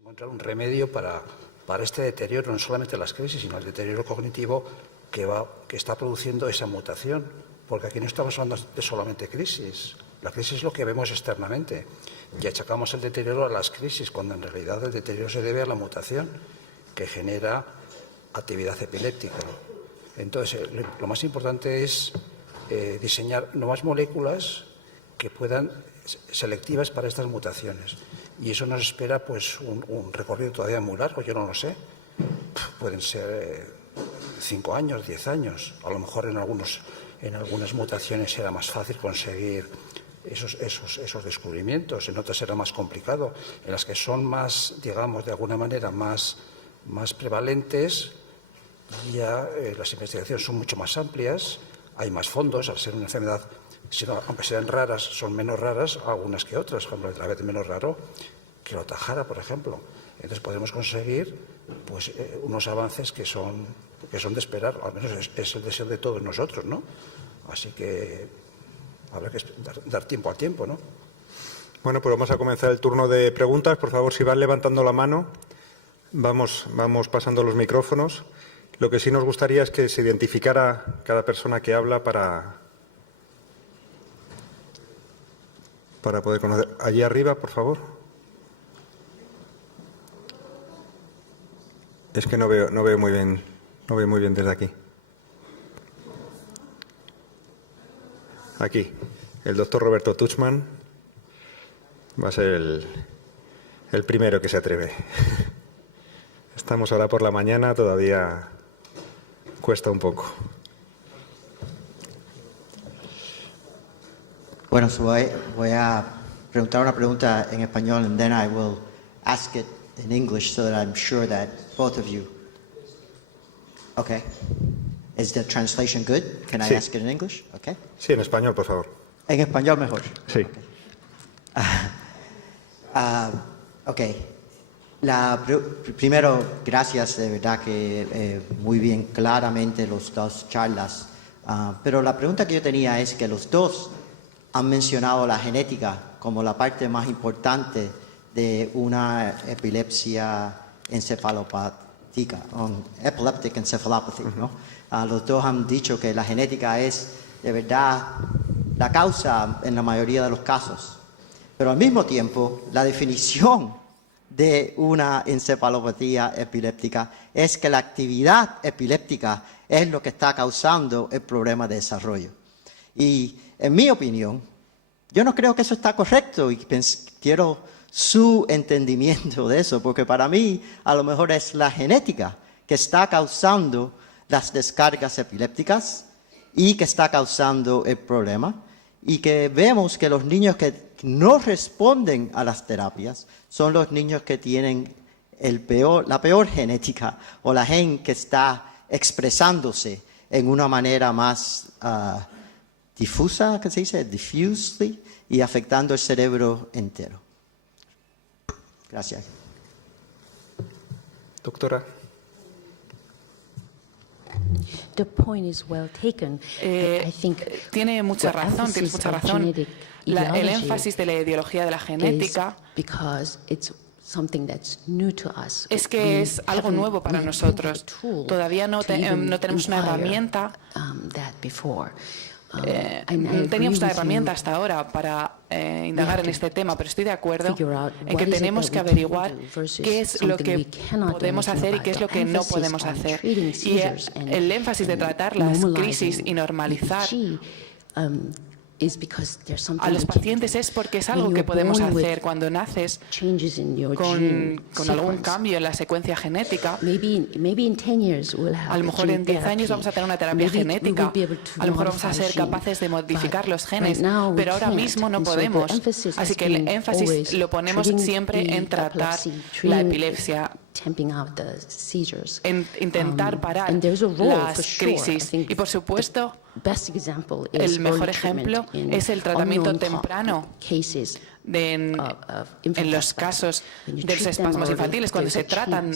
Encontrar un remedio para este deterioro, no solamente las crisis, sino el deterioro cognitivo que está produciendo esa mutación. Porque aquí no estamos hablando de solamente crisis. La crisis es lo que vemos externamente. Y achacamos el deterioro a las crisis, cuando en realidad el deterioro se debe a la mutación que genera actividad epiléptica. Entonces, lo más importante es diseñar nuevas moléculas que puedan selectivas para estas mutaciones. Y eso nos espera pues un recorrido todavía muy largo, yo no lo sé. Pueden ser 5 años, 10 años. A lo mejor en algunas mutaciones será más fácil conseguir esos descubrimientos, en otras será más complicado. En las que son más, digamos, de alguna manera más prevalentes, ya las investigaciones son mucho más amplias, hay más fondos, al ser una enfermedad, aunque sean raras, son menos raras algunas que otras. Por ejemplo, el diabetes menos raro que el Ohtahara, por ejemplo. Entonces podemos conseguir pues, unos avances que son de esperar, al menos es el deseo de todos nosotros, ¿no? Así que habrá que dar tiempo al tiempo, ¿no? Bueno, pues vamos a comenzar el turno de preguntas. Por favor, si van levantando la mano, vamos pasando los micrófonos. Lo que sí nos gustaría es que se identificara cada persona que habla para poder conocer. Allí arriba, por favor. Es que no veo muy bien desde aquí. Aquí, el doctor Roberto Tuchman va a ser el primero que se atreve. Estamos ahora por la mañana, todavía cuesta un poco. Bueno, voy a preguntar una pregunta en español and then I will ask it in English so that I'm sure that both of you. Okay. Is the translation good? Can I ask it in English? Okay. Sí, en español, por favor. En español mejor. Sí. Okay. Primero, gracias, de verdad que muy bien, claramente los dos charlas. Pero la pregunta que yo tenía es que los dos han mencionado la genética como la parte más importante de una epilepsia encefalopática, epileptic encephalopathy, ¿no? Los dos han dicho que la genética es de verdad la causa en la mayoría de los casos. Pero al mismo tiempo, la definición de una encefalopatía epiléptica es que la actividad epiléptica es lo que está causando el problema de desarrollo. Y en mi opinión, yo no creo que eso está correcto y quiero su entendimiento de eso, porque para mí a lo mejor es la genética que está causando las descargas epilépticas y que está causando el problema, y que vemos que los niños que no responden a las terapias son los niños que tienen la peor genética o la gen que está expresándose en una manera más difusa, ¿qué se dice? Diffusely, y afectando el cerebro entero. Gracias. Doctora. The point is well taken. I think Tienes mucha razón. El énfasis de la ideología de la genética es que es algo nuevo para nosotros. Todavía no tenemos una herramienta. Teníamos una herramienta hasta ahora para indagar en este tema, pero estoy de acuerdo en que tenemos que averiguar qué es lo que podemos hacer y qué es lo que no podemos hacer. Y el énfasis de tratar las crisis y normalizar a los pacientes es porque es algo que podemos hacer. Cuando naces con algún cambio en la secuencia genética, a lo mejor en 10 años vamos a tener una terapia genética, a lo mejor vamos a ser capaces de modificar los genes, pero ahora mismo no podemos. Así que el énfasis lo ponemos siempre en tratar la epilepsia, en intentar parar las crisis. Y por supuesto, el mejor ejemplo es el tratamiento temprano en los casos de los espasmos infantiles. Cuando se tratan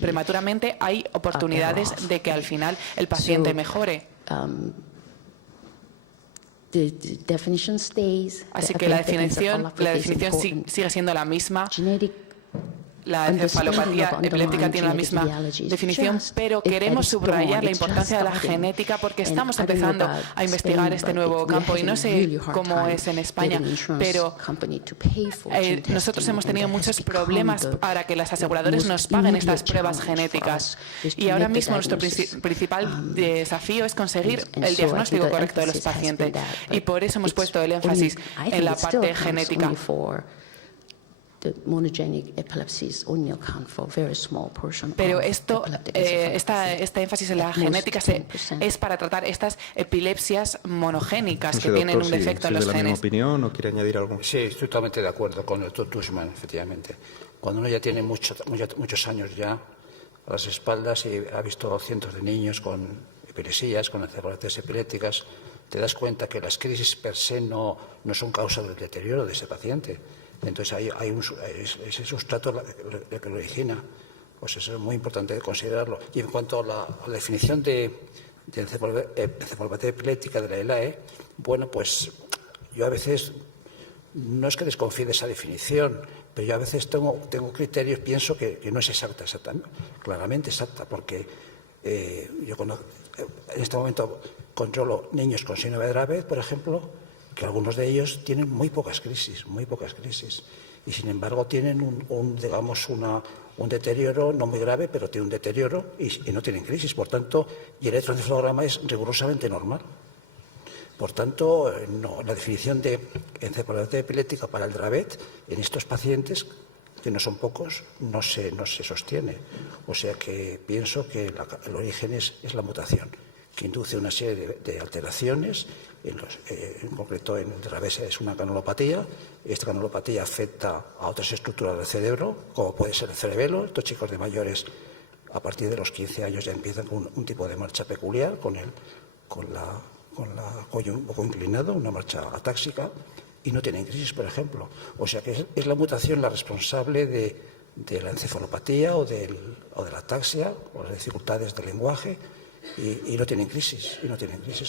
prematuramente, hay oportunidades de que al final el paciente mejore. Así que la definición sigue siendo la misma. La encefalopatía epiléptica tiene la misma definición, pero queremos subrayar la importancia de la genética porque estamos empezando a investigar este nuevo campo y no sé cómo es en España, pero nosotros hemos tenido muchos problemas para que las aseguradoras nos paguen estas pruebas genéticas y ahora mismo nuestro principal desafío es conseguir el diagnóstico correcto de los pacientes y por eso hemos puesto el énfasis en la parte genética. Pero este énfasis en la genética es para tratar estas epilepsias monogénicas que tienen un defecto en los genes. ¿De la misma genes. opinión o quiere añadir algo? Sí, estoy totalmente de acuerdo con el doctor Tuchman, efectivamente. Cuando uno ya tiene muchos años ya a las espaldas y ha visto cientos de niños con epilepsias, con encefalopatías epilépticas, te das cuenta que las crisis per se no son causa del deterioro de ese paciente. Entonces hay ese sustrato que lo origina. Pues eso es muy importante considerarlo. Y en cuanto a la definición de encefalopatía epiléptica de la ELAE, bueno, pues yo a veces, no es que desconfíe de esa definición, pero yo a veces tengo criterios, pienso que no es exacta, claramente exacta, porque yo en este momento controlo niños con síndrome de Dravet, por ejemplo, que algunos de ellos tienen muy pocas crisis, y sin embargo tienen un deterioro no muy grave, pero tiene un deterioro y no tienen crisis, por tanto, y el electroencefalograma es rigurosamente normal. Por tanto, la definición de encefalopatía epiléptica para el Dravet en estos pacientes, que no son pocos, no se sostiene. O sea que pienso que el origen es la mutación, que induce una serie de alteraciones. En concreto, en el Dravet es una canalopatía. Esta canalopatía afecta a otras estructuras del cerebro, como puede ser el cerebelo. Estos chicos de mayores, a partir de los 15 años, ya empiezan con un tipo de marcha peculiar, con la cuello un poco inclinado, una marcha atáxica, y no tienen crisis, por ejemplo. O sea que es la mutación la responsable de la encefalopatía o de la ataxia o las dificultades del lenguaje. Y no tienen crisis,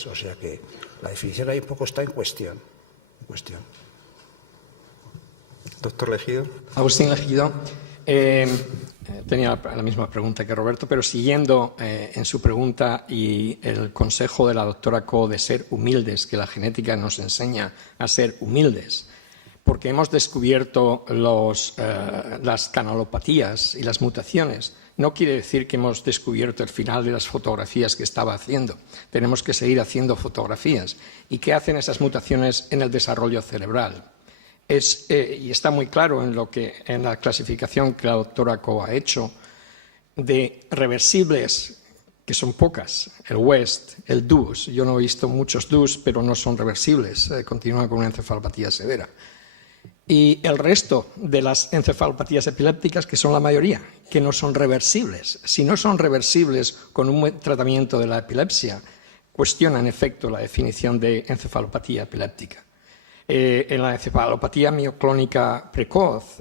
o sea que la definición ahí un poco está en cuestión. Doctor Legido. Agustín Legido. Tenía la misma pregunta que Roberto, pero siguiendo en su pregunta y el consejo de la doctora Coe de ser humildes, que la genética nos enseña a ser humildes, porque hemos descubierto las canalopatías y las mutaciones. No quiere decir que hemos descubierto el final de las fotografías que estaba haciendo. Tenemos que seguir haciendo fotografías. ¿Y qué hacen esas mutaciones en el desarrollo cerebral? Y está muy claro en la clasificación que la doctora Coe ha hecho de reversibles, que son pocas, el West, el DUS. Yo no he visto muchos DUS, pero no son reversibles, continúan con una encefalopatía severa. Y el resto de las encefalopatías epilépticas, que son la mayoría, que no son reversibles. Si no son reversibles con un buen tratamiento de la epilepsia, cuestiona en efecto la definición de encefalopatía epiléptica. En la encefalopatía mioclónica precoz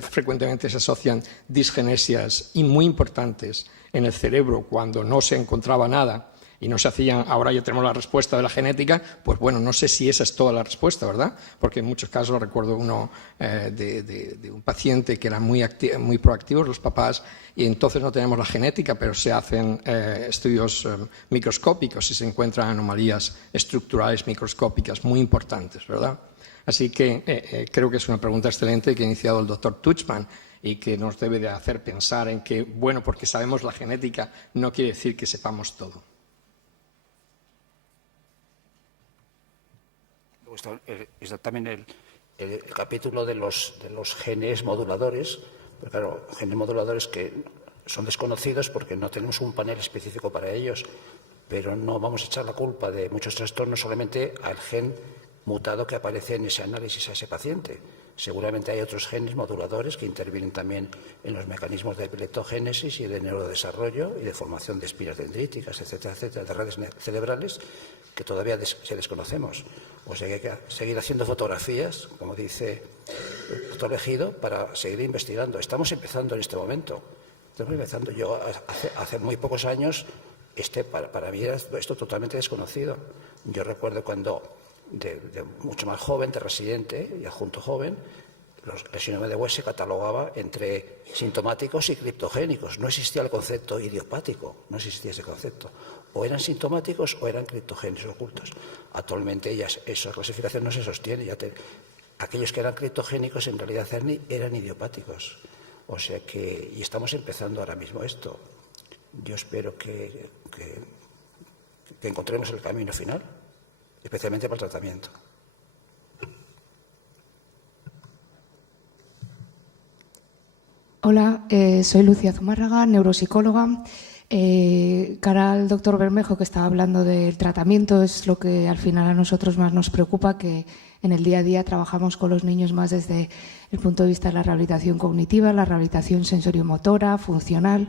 frecuentemente se asocian disgenesias y muy importantes en el cerebro cuando no se encontraba nada y no se hacían. Ahora ya tenemos la respuesta de la genética, pues bueno, no sé si esa es toda la respuesta, ¿verdad? Porque en muchos casos recuerdo uno de un paciente que eran muy proactivos los papás y entonces no tenemos la genética, pero se hacen estudios microscópicos y se encuentran anomalías estructurales microscópicas muy importantes, ¿verdad? Así que creo que es una pregunta excelente que ha iniciado el doctor Tuchman y que nos debe de hacer pensar en que, bueno, porque sabemos la genética no quiere decir que sepamos todo. Está también el capítulo de los genes moduladores, pero claro, genes moduladores que son desconocidos porque no tenemos un panel específico para ellos, pero no vamos a echar la culpa de muchos trastornos solamente al gen mutado que aparece en ese análisis a ese paciente. Seguramente hay otros genes moduladores que intervienen también en los mecanismos de epileptogénesis y de neurodesarrollo y de formación de espinas dendríticas, etcétera, etcétera, de redes cerebrales que todavía se desconocemos. O sea que hay que seguir haciendo fotografías, como dice el doctor Legido, para seguir investigando. Estamos empezando en este momento. Yo hace muy pocos años, para mí era esto totalmente desconocido. Yo recuerdo cuando, de mucho más joven, de residente y adjunto joven, el síndrome de West se catalogaba entre sintomáticos y criptogénicos. No existía el concepto idiopático, no existía ese concepto. O eran sintomáticos o eran criptogénicos ocultos. Actualmente esa clasificación no se sostiene. Aquellos que eran criptogénicos en realidad eran idiopáticos. O sea que, y estamos empezando ahora mismo esto. Yo espero que encontremos el camino final, especialmente para el tratamiento. Hola, soy Lucía Zumárraga, neuropsicóloga. Cara al doctor Bermejo, que estaba hablando del tratamiento, es lo que al final a nosotros más nos preocupa, que en el día a día trabajamos con los niños más desde el punto de vista de la rehabilitación cognitiva, la rehabilitación sensoriomotora, funcional.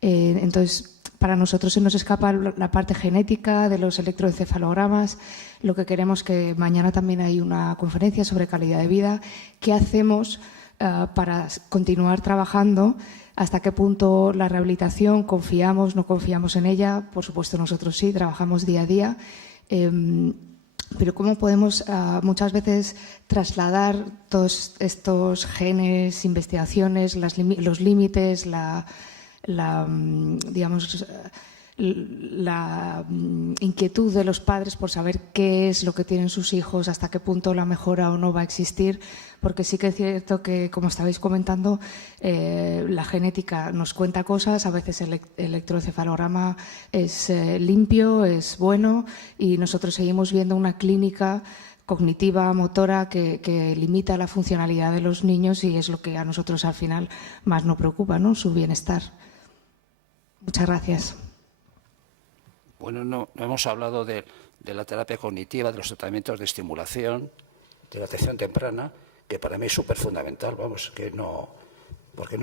Entonces, para nosotros se nos escapa la parte genética de los electroencefalogramas. Lo que queremos que mañana también hay una conferencia sobre calidad de vida. ¿Qué hacemos para continuar trabajando? ¿Hasta qué punto la rehabilitación confiamos, no confiamos en ella? Por supuesto, nosotros sí, trabajamos día a día. Pero ¿cómo podemos muchas veces trasladar todos estos genes, investigaciones, los límites, la inquietud de los padres por saber qué es lo que tienen sus hijos, hasta qué punto la mejora o no va a existir? Porque sí que es cierto que, como estabais comentando, la genética nos cuenta cosas, a veces el electroencefalograma es limpio, es bueno, y nosotros seguimos viendo una clínica cognitiva, motora, que limita la funcionalidad de los niños, y es lo que a nosotros al final más nos preocupa, ¿no? Su bienestar. Muchas gracias. Bueno, no hemos hablado de la terapia cognitiva, de los tratamientos de estimulación, de la atención temprana, que para mí es súper fundamental, porque no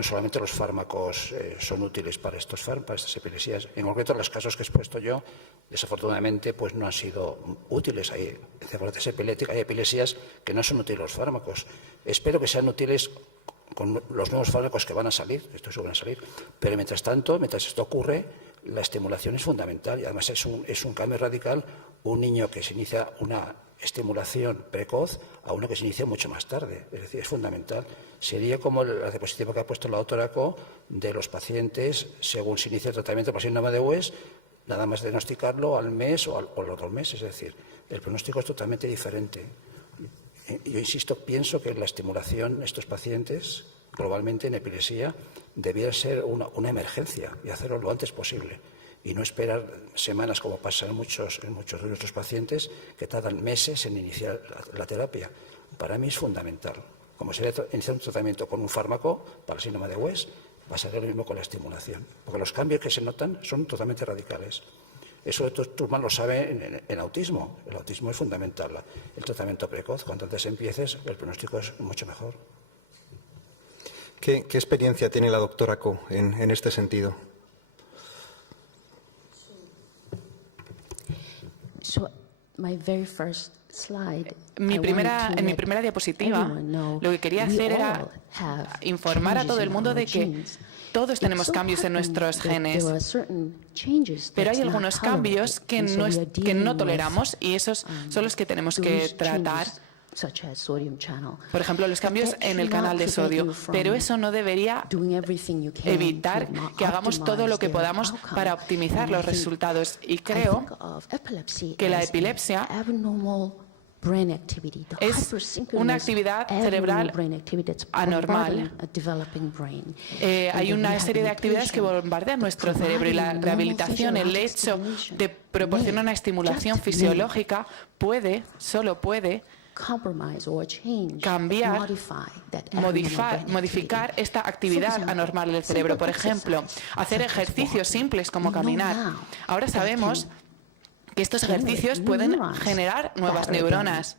solamente los fármacos son útiles para estas epilepsias. En concreto, los casos que he expuesto yo, desafortunadamente, pues no han sido útiles. Hay encefalitis epiléptica, hay epilepsias que no son útiles los fármacos. Espero que sean útiles con los nuevos fármacos que van a salir, estoy seguro que van a salir, pero mientras tanto, mientras esto ocurre, la estimulación es fundamental, y además es un cambio radical un niño que se inicia una estimulación precoz a uno que se inicia mucho más tarde. Es decir, es fundamental. Sería como la diapositiva que ha puesto la doctora Co de los pacientes según se inicia el tratamiento para síndrome de West, nada más diagnosticarlo al mes o a los 2 meses. Es decir, el pronóstico es totalmente diferente. Yo insisto, pienso que la estimulación en estos pacientes, globalmente en epilepsia, debiera ser una emergencia y hacerlo lo antes posible. Y no esperar semanas, como pasa en muchos de nuestros pacientes, que tardan meses en iniciar la terapia. Para mí es fundamental. Como sería iniciar un tratamiento con un fármaco para el síndrome de West, va a ser lo mismo con la estimulación. Porque los cambios que se notan son totalmente radicales. Eso Turman lo sabe en autismo. El autismo es fundamental. El tratamiento precoz, cuanto antes empieces, el pronóstico es mucho mejor. ¿Qué experiencia tiene la doctora Co en este sentido? En mi primera diapositiva, lo que quería hacer era informar a todo el mundo de que todos tenemos cambios en nuestros genes, pero hay algunos cambios que no toleramos, y esos son los que tenemos que tratar. Por ejemplo, los cambios en el canal de sodio, pero eso no debería evitar que hagamos todo lo que podamos para optimizar los resultados. Y creo que la epilepsia es una actividad cerebral anormal. Hay una serie de actividades que bombardean nuestro cerebro, y la rehabilitación, el hecho de proporcionar una estimulación fisiológica, solo puede cambiar, modificar esta actividad anormal del cerebro. Por ejemplo, hacer ejercicios simples como caminar. Ahora sabemos que estos ejercicios pueden generar nuevas neuronas.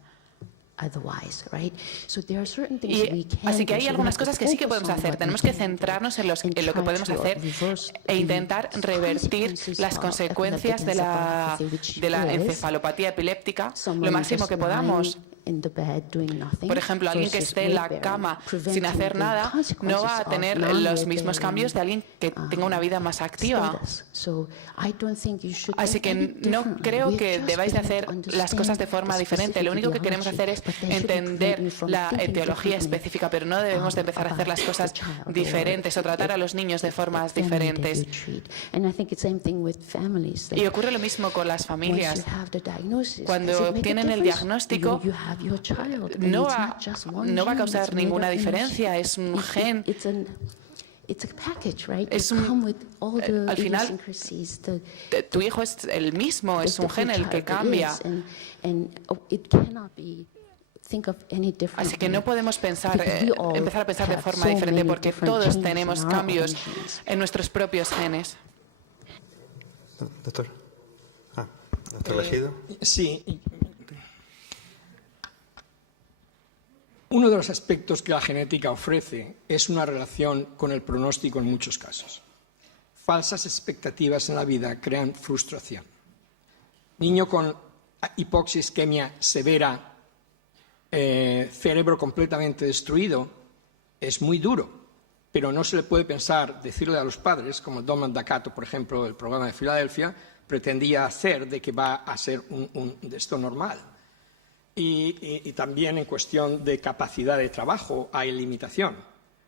Así que hay algunas cosas que sí que podemos hacer. Tenemos que centrarnos en lo que podemos hacer e intentar revertir las consecuencias de la encefalopatía epiléptica lo máximo que podamos. Por ejemplo, alguien que esté en la cama sin hacer nada no va a tener los mismos cambios de alguien que tenga una vida más activa. Así que no creo que debáis de hacer las cosas de forma diferente. Lo único que queremos hacer es entender la etiología específica, pero no debemos de empezar a hacer las cosas diferentes o tratar a los niños de formas diferentes. Y ocurre lo mismo con las familias. Cuando tienen el diagnóstico, no va a causar ninguna diferencia. Es un gen. Al final, tu hijo es el mismo, es un gen el que cambia. Así que no podemos empezar a pensar de forma diferente porque todos tenemos cambios en nuestros propios genes. Doctor. Doctor Legido. Sí. Uno de los aspectos que la genética ofrece es una relación con el pronóstico en muchos casos. Falsas expectativas en la vida crean frustración. Niño con hipoxisquemia severa, cerebro completamente destruido, es muy duro, pero no se le puede pensar, decirle a los padres, como Donald D'Acato, por ejemplo, el programa de Filadelfia, pretendía hacer de que va a ser de esto normal. Y también en cuestión de capacidad de trabajo hay limitación.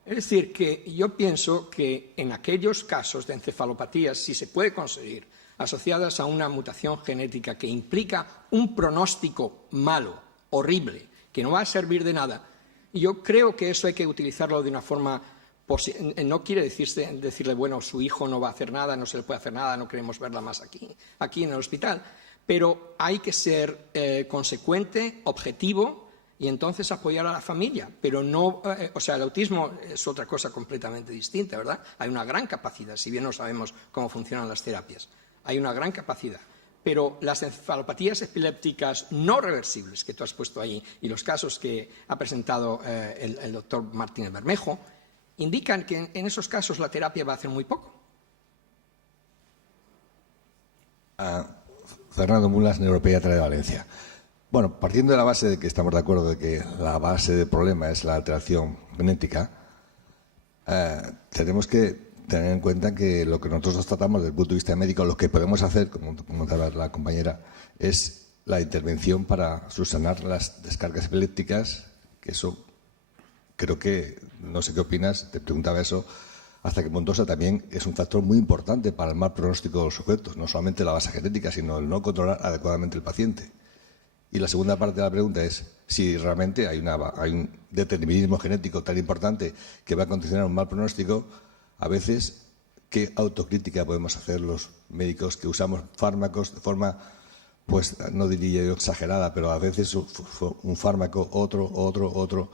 Es decir, que yo pienso que en aquellos casos de encefalopatías, si se puede conseguir, asociadas a una mutación genética que implica un pronóstico malo, horrible, que no va a servir de nada, yo creo que eso hay que utilizarlo de una forma. No quiere decirle, bueno, su hijo no va a hacer nada, no se le puede hacer nada, no queremos verla más aquí en el hospital. Pero hay que ser consecuente, objetivo y entonces apoyar a la familia. Pero no, el autismo es otra cosa completamente distinta, ¿verdad? Hay una gran capacidad, si bien no sabemos cómo funcionan las terapias. Hay una gran capacidad. Pero las encefalopatías epilépticas no reversibles que tú has puesto ahí y los casos que ha presentado el doctor Martínez Bermejo indican que en esos casos la terapia va a hacer muy poco. Fernando Mulas, Neuropediatra de Valencia. Bueno, partiendo de la base de que estamos de acuerdo de que la base del problema es la alteración genética, tenemos que tener en cuenta que lo que nosotros tratamos desde el punto de vista médico, lo que podemos hacer, como comentaba la compañera, es la intervención para subsanar las descargas epilépticas, que eso creo que, no sé qué opinas, te preguntaba eso, hasta que Montosa también es un factor muy importante para el mal pronóstico de los sujetos, no solamente la base genética, sino el no controlar adecuadamente el paciente. Y la segunda parte de la pregunta es si realmente hay un determinismo genético tan importante que va a condicionar un mal pronóstico. A veces, ¿qué autocrítica podemos hacer los médicos que usamos fármacos de forma, pues no diría yo exagerada, pero a veces un fármaco, otro?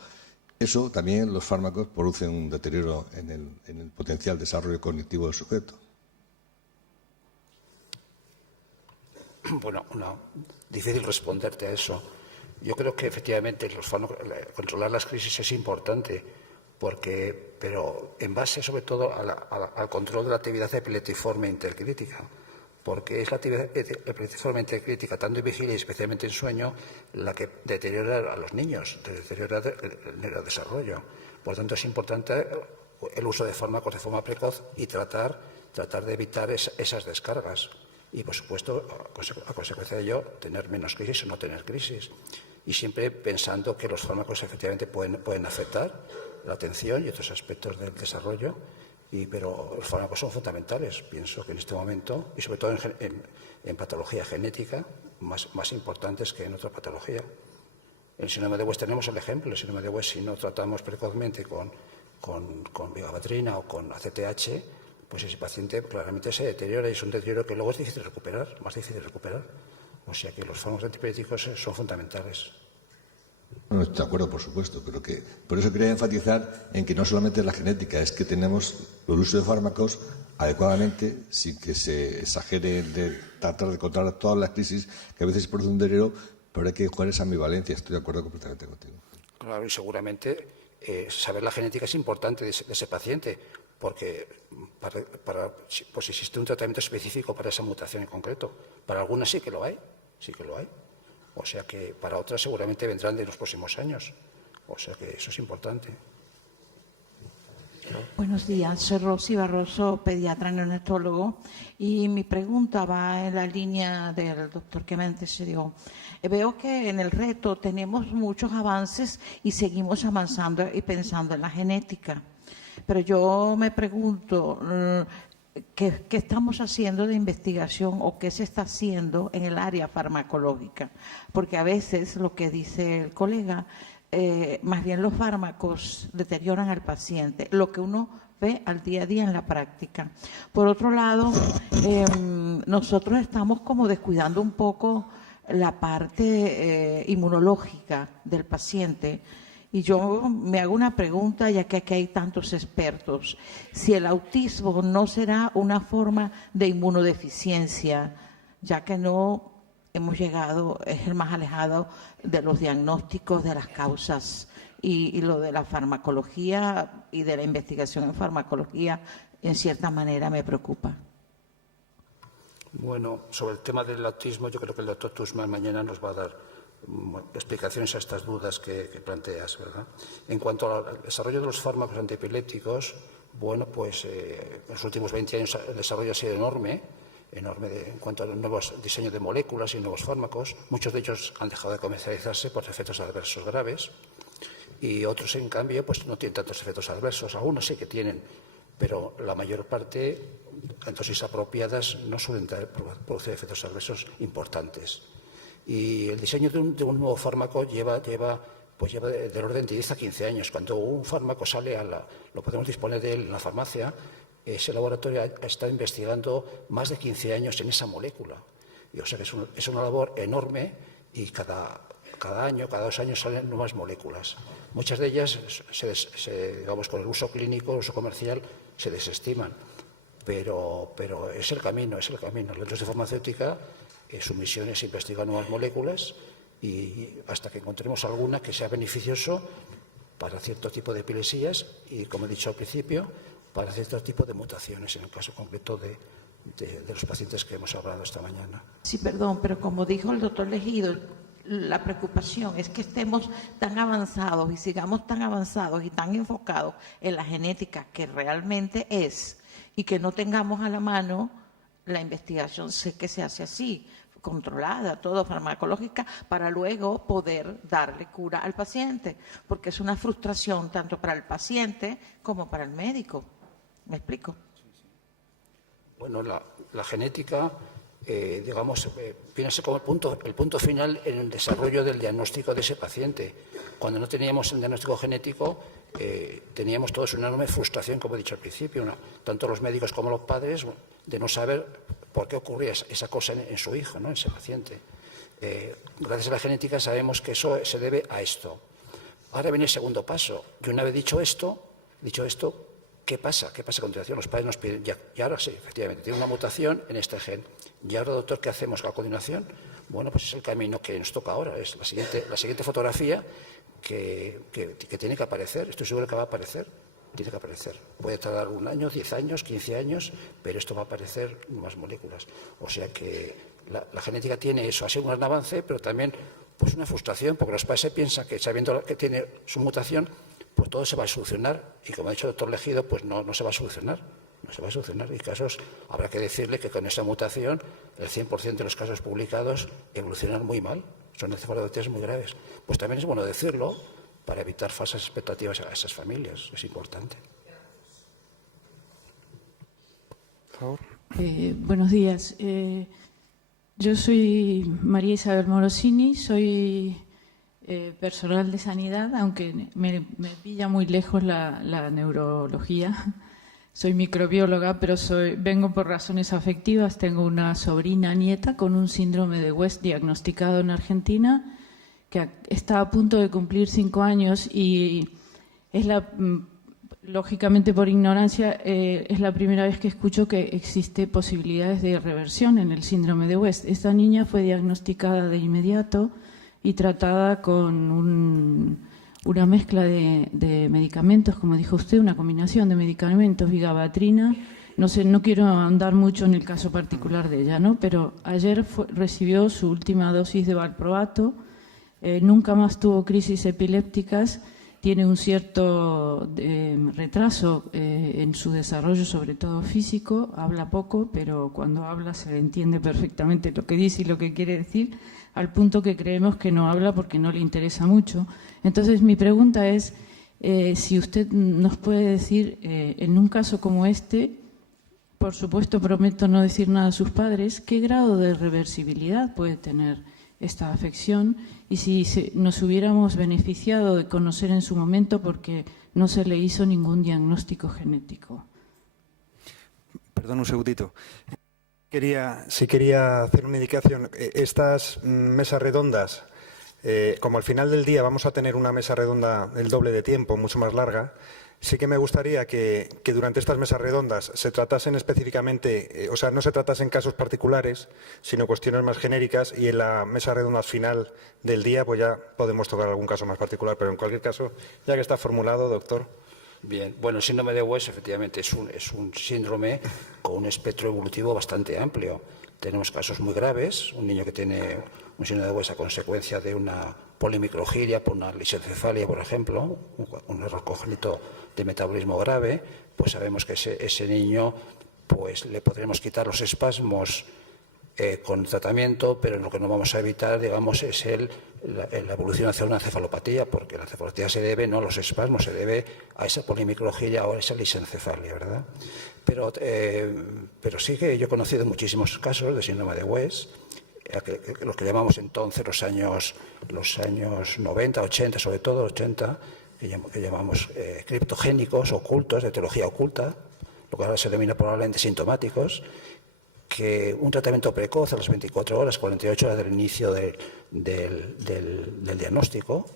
Eso también, los fármacos producen un deterioro en el potencial desarrollo cognitivo del sujeto. Bueno, difícil responderte a eso. Yo creo que efectivamente controlar las crisis es importante, pero en base sobre todo al control de la actividad epileptiforme intercrítica, porque es la actividad epileptiforme intercrítica, tanto en vigilia y especialmente en sueño, la que deteriora a los niños, deteriora el neurodesarrollo. Por tanto, es importante el uso de fármacos de forma precoz y tratar de evitar esas descargas. Y, por supuesto, a consecuencia de ello, tener menos crisis o no tener crisis. Y siempre pensando que los fármacos efectivamente pueden afectar la atención y otros aspectos del desarrollo, pero los fármacos son fundamentales. Pienso que en este momento, y sobre todo en patología genética, más importantes que en otra patología. En el síndrome de West tenemos el ejemplo. El síndrome de West, si no tratamos precozmente con vigabatrina o con ACTH, pues ese paciente claramente se deteriora y es un deterioro que luego es difícil recuperar, más difícil de recuperar. O sea que los fármacos antipiréticos son fundamentales. No estoy de acuerdo, por supuesto, pero que por eso quería enfatizar en que no solamente es la genética, es que tenemos el uso de fármacos adecuadamente, sin que se exagere de tratar de controlar todas las crisis, que a veces produce un deterioro, pero hay que jugar esa ambivalencia. Estoy de acuerdo completamente contigo. Claro, y seguramente saber la genética es importante de ese paciente, porque pues existe un tratamiento específico para esa mutación en concreto. Para algunas sí que lo hay, O sea que para otras seguramente vendrán de los próximos años. O sea que eso es importante. Buenos días, soy Rosy Barroso, pediatra neonatólogo, y mi pregunta va en la línea del doctor que me antecedió. Veo que en el reto tenemos muchos avances y seguimos avanzando y pensando en la genética, pero yo me pregunto, ¿qué estamos haciendo de investigación o qué se está haciendo en el área farmacológica? Porque a veces lo que dice el colega, más bien los fármacos deterioran al paciente, lo que uno ve al día a día en la práctica. Por otro lado, nosotros estamos como descuidando un poco la parte inmunológica del paciente. Y yo me hago una pregunta, ya que aquí hay tantos expertos, si el autismo no será una forma de inmunodeficiencia, ya que no hemos llegado, es el más alejado de los diagnósticos de las causas, y lo de la farmacología y de la investigación en farmacología, en cierta manera me preocupa. Bueno, sobre el tema del autismo, yo creo que el doctor Tusman mañana nos va a dar explicaciones a estas dudas que planteas, ¿verdad? En cuanto al desarrollo de los fármacos antiepilépticos, bueno, pues en los últimos 20 años el desarrollo ha sido enorme en cuanto a nuevos diseños de moléculas y nuevos fármacos. Muchos de ellos han dejado de comercializarse por efectos adversos graves y otros, en cambio, pues no tienen tantos efectos adversos. Algunos sí que tienen, pero la mayor parte, en dosis apropiadas, no suelen producir efectos adversos importantes. Y el diseño de un nuevo fármaco lleva del orden de 10 a 15 años. Cuando un fármaco sale, lo podemos disponer de él en la farmacia, ese laboratorio ha estado investigando más de 15 años en esa molécula. Y, o sea que es una labor enorme y cada año, cada 2 años salen nuevas moléculas. Muchas de ellas, digamos, con el uso clínico, el uso comercial, se desestiman. Pero es el camino, es el camino. La industria farmacéutica, su misión es investigar nuevas moléculas y hasta que encontremos alguna que sea beneficioso para cierto tipo de epilepsias y, como he dicho al principio, para cierto tipo de mutaciones, en el caso concreto de los pacientes que hemos hablado esta mañana. Sí, perdón, pero como dijo el doctor Legido, la preocupación es que estemos tan avanzados y sigamos tan avanzados y tan enfocados en la genética que realmente es, y que no tengamos a la mano la investigación, sé que se hace así, controlada, todo farmacológica, para luego poder darle cura al paciente, porque es una frustración tanto para el paciente como para el médico. ¿Me explico? Bueno, la genética, digamos, viene a ser como el punto final en el desarrollo del diagnóstico de ese paciente. Cuando no teníamos el diagnóstico genético, teníamos todos una enorme frustración, como he dicho al principio, ¿no? Tanto los médicos como los padres, de no saber por qué ocurría esa cosa en su hijo, ¿no? En ese paciente. Gracias a la genética sabemos que eso se debe a esto. Ahora viene el segundo paso. Y una vez dicho esto, ¿qué pasa? ¿Qué pasa a continuación? Los padres nos piden, y ahora sí, efectivamente, tiene una mutación en este gen. Y ahora, doctor, ¿qué hacemos a continuación? Bueno, pues es el camino que nos toca ahora. Es la siguiente fotografía que tiene que aparecer. Estoy seguro que va a aparecer. Tiene que aparecer. Puede tardar 1 año, 10 años, 15 años, pero esto va a aparecer nuevas moléculas. O sea que la genética tiene eso. Ha sido un gran avance, pero también pues una frustración, porque los padres se piensan que, sabiendo que tiene su mutación, pues todo se va a solucionar. Y como ha dicho el doctor Legido, pues no se va a solucionar. No se va a solucionar. Y casos, habrá que decirle que con esa mutación, el 100% de los casos publicados evolucionan muy mal. Son encefalopatías muy graves. Pues también es bueno decirlo para evitar falsas expectativas a esas familias. Es importante. Por favor. Buenos días. Yo soy María Isabel Morosini, soy personal de sanidad, aunque me pilla muy lejos la neurología. Soy microbióloga, pero vengo por razones afectivas. Tengo una sobrina nieta con un síndrome de West diagnosticado en Argentina, que está a punto de cumplir 5 años y es lógicamente por ignorancia, es la primera vez que escucho que existe posibilidades de reversión en el síndrome de West. Esta niña fue diagnosticada de inmediato y tratada con una mezcla de medicamentos, como dijo usted, una combinación de medicamentos, vigabatrina, no sé, no quiero andar mucho en el caso particular de ella, ¿no? Pero ayer recibió su última dosis de valproato, nunca más tuvo crisis epilépticas, tiene un cierto retraso en su desarrollo, sobre todo físico, habla poco, pero cuando habla se le entiende perfectamente lo que dice y lo que quiere decir, al punto que creemos que no habla porque no le interesa mucho. Entonces, mi pregunta es si usted nos puede decir, en un caso como este, por supuesto prometo no decir nada a sus padres, ¿qué grado de reversibilidad puede tener esta afección? Y si nos hubiéramos beneficiado de conocer en su momento porque no se le hizo ningún diagnóstico genético. Perdón un segundito. Quería hacer una indicación. Estas mesas redondas, como al final del día vamos a tener una mesa redonda el doble de tiempo, mucho más larga, sí que me gustaría que durante estas mesas redondas se tratasen específicamente, o sea, no se tratasen casos particulares, sino cuestiones más genéricas, y en la mesa redonda final del día pues ya podemos tocar algún caso más particular, pero en cualquier caso, ya que está formulado, doctor. Bien, bueno, el síndrome de West efectivamente es un síndrome con un espectro evolutivo bastante amplio. Tenemos casos muy graves, un niño que tiene un síndrome de West a consecuencia de una polimicrogiria, por una lisencefalia, por ejemplo, un error congénito de metabolismo grave, pues sabemos que ese niño pues le podremos quitar los espasmos con tratamiento, pero lo que no vamos a evitar, digamos, es la evolución hacia una encefalopatía, porque la encefalopatía se debe no a los espasmos, se debe a esa polimicrogiria o a esa lisencefalia, ¿verdad? Pero sí que yo he conocido muchísimos casos de síndrome de West, lo que llamamos entonces los años 90, 80, sobre todo 80, que llamamos criptogénicos, ocultos, de etiología oculta, lo que ahora se denomina probablemente sintomáticos, que un tratamiento precoz a las 24 horas, 48 horas del inicio del diagnóstico,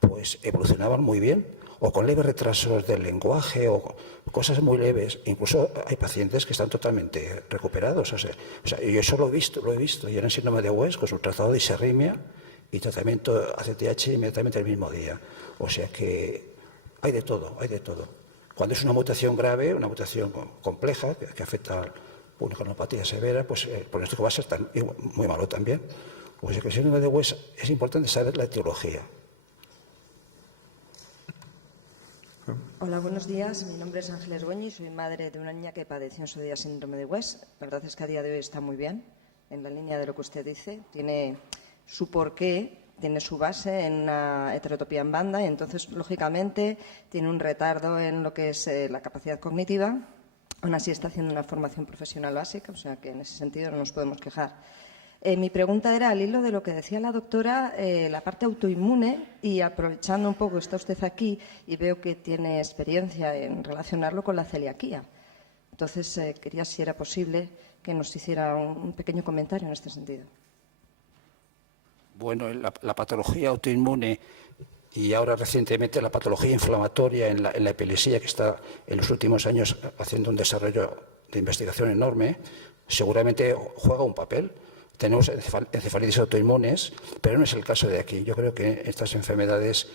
pues evolucionaban muy bien, o con leves retrasos del lenguaje, o cosas muy leves. Incluso hay pacientes que están totalmente recuperados. O sea, yo eso lo he visto, y en el síndrome de West, con su tratado de disarritmia y tratamiento ACTH inmediatamente el mismo día. O sea que hay de todo, hay de todo. Cuando es una mutación grave, una mutación compleja, que afecta a una coronopatía severa, pues el pronóstico va a ser muy malo también. O sea que el síndrome de West es importante saber la etiología. Hola, buenos días. Mi nombre es Ángeles Goñi, soy madre de una niña que padeció en su día síndrome de West. La verdad es que a día de hoy está muy bien, en la línea de lo que usted dice. Tiene su porqué, tiene su base en una heterotopía en banda y entonces, lógicamente, tiene un retardo en lo que es la capacidad cognitiva. Aún así está haciendo una formación profesional básica, o sea que en ese sentido no nos podemos quejar. Mi pregunta era, al hilo de lo que decía la doctora, la parte autoinmune, y aprovechando un poco, está usted aquí y veo que tiene experiencia en relacionarlo con la celiaquía. Entonces, quería si era posible que nos hiciera un pequeño comentario en este sentido. Bueno, la patología autoinmune y ahora recientemente la patología inflamatoria en la epilepsia, que está en los últimos años haciendo un desarrollo de investigación enorme, seguramente juega un papel. Tenemos encefalitis autoinmunes, pero no es el caso de aquí. Yo creo que estas enfermedades,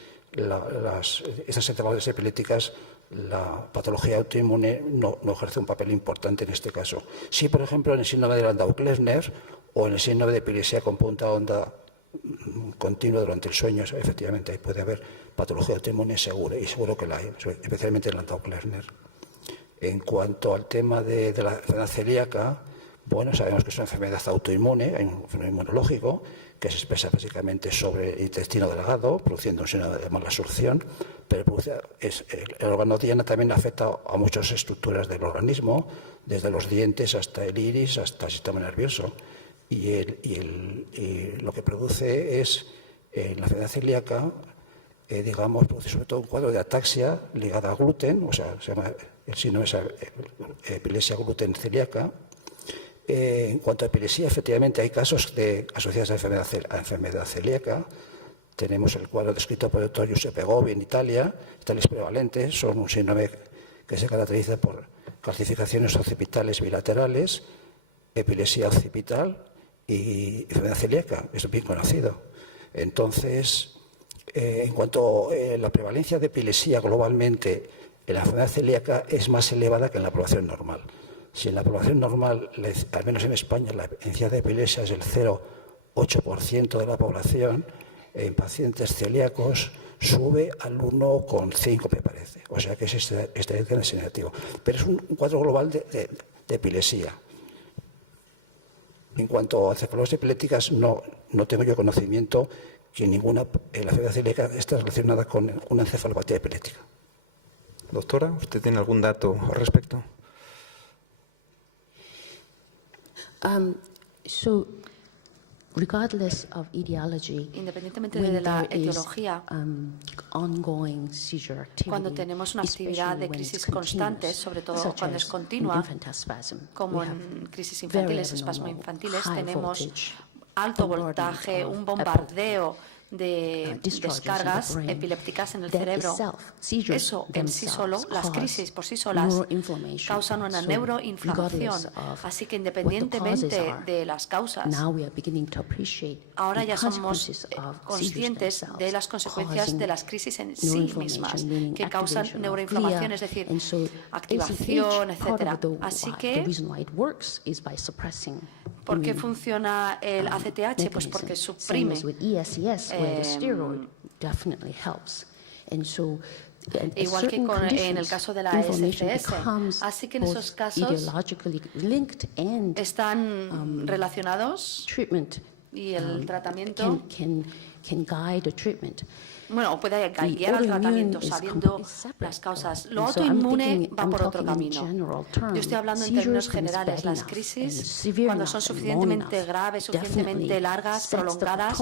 estas enfermedades epilépticas, la patología autoinmune no ejerce un papel importante en este caso. Sí, por ejemplo, en el síndrome de Landau-Kleffner o en el síndrome de epilepsia con punta onda continua durante el sueño, efectivamente, ahí puede haber patología autoinmune seguro, y seguro que la hay, especialmente en Landau-Kleffner. En cuanto al tema de la enfermedad celíaca, bueno, sabemos que es una enfermedad autoinmune, hay un fenómeno inmunológico que se expresa básicamente sobre el intestino delgado, produciendo un síndrome de mala absorción, pero el órgano diana también afecta a muchas estructuras del organismo, desde los dientes hasta el iris, hasta el sistema nervioso. Y lo que produce es, en la enfermedad celíaca, digamos, produce sobre todo un cuadro de ataxia ligada al gluten, o sea, se llama el síndrome de epilepsia gluten celíaca. En cuanto a epilepsia, efectivamente hay casos asociados a enfermedad celíaca. Tenemos el cuadro descrito por el doctor Giuseppe Gobi en Italia, tales prevalentes, son un síndrome que se caracteriza por calcificaciones occipitales bilaterales, epilepsia occipital y enfermedad celíaca, es bien conocido. Entonces, en cuanto a la prevalencia de epilepsia globalmente en la enfermedad celíaca es más elevada que en la población normal. Si en la población normal, al menos en España, la incidencia de epilepsia es el 0,8% de la población, en pacientes celíacos sube al 1,5, me parece. O sea que es estadísticamente negativo. Pero es un cuadro global de epilepsia. En cuanto a encefalopatías epilépticas, no tengo yo conocimiento que la enfermedad celíaca está relacionada con una encefalopatía epiléptica. Doctora, ¿usted tiene algún dato al respecto? Regardless of etiology, independientemente de la etiología, cuando tenemos una actividad de crisis constantes, sobre todo cuando es continua, como en crisis infantiles, espasmos infantiles, tenemos alto voltaje, un bombardeo de descargas epilépticas en el cerebro. Eso en sí solo, las crisis por sí solas, causan una neuroinflamación. Así que independientemente de las causas, ahora ya somos conscientes de las consecuencias de las crisis en sí mismas, que causan neuroinflamación, es decir, activación, etc. Así que, ¿por qué funciona el ACTH? Pues porque suprime. Igual que en el caso de la SCS. Así que en esos casos están relacionados y el tratamiento puede guiar al tratamiento sabiendo las causas. Lo autoinmune va por otro camino. Yo estoy hablando en términos generales. Las crisis, cuando son suficientemente graves, suficientemente largas, prolongadas,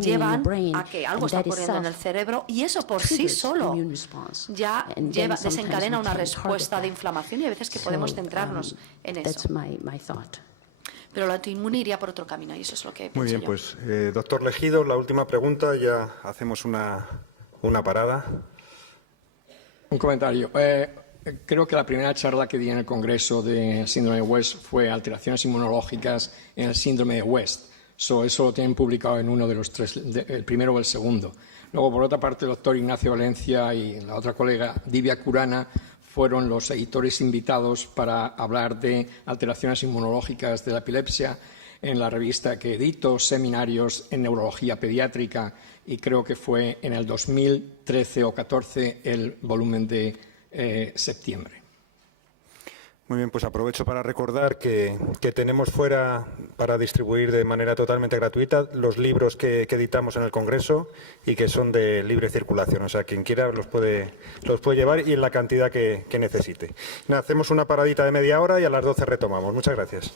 llevan a que algo está ocurriendo en el cerebro y eso por sí solo ya desencadena una respuesta de inflamación y a veces que podemos centrarnos en eso. Pero lo autoinmune iría por otro camino y eso es lo que pienso. Muy bien, pues doctor Legido, la última pregunta, ya hacemos una parada. Un comentario. Creo que la primera charla que di en el Congreso de síndrome de West fue alteraciones inmunológicas en el síndrome de West. Eso lo tienen publicado en uno de los tres, el primero o el segundo. Luego, por otra parte, el doctor Ignacio Valencia y la otra colega, Divya Kurana, fueron los editores invitados para hablar de alteraciones inmunológicas de la epilepsia en la revista que edito, Seminarios en Neurología Pediátrica, y creo que fue en el 2013 o 14 el volumen de septiembre. Muy bien, pues aprovecho para recordar que tenemos fuera para distribuir de manera totalmente gratuita los libros que editamos en el Congreso y que son de libre circulación. O sea, quien quiera los puede llevar y en la cantidad que necesite. Nada, hacemos una paradita de media hora y a las 12 retomamos. Muchas gracias.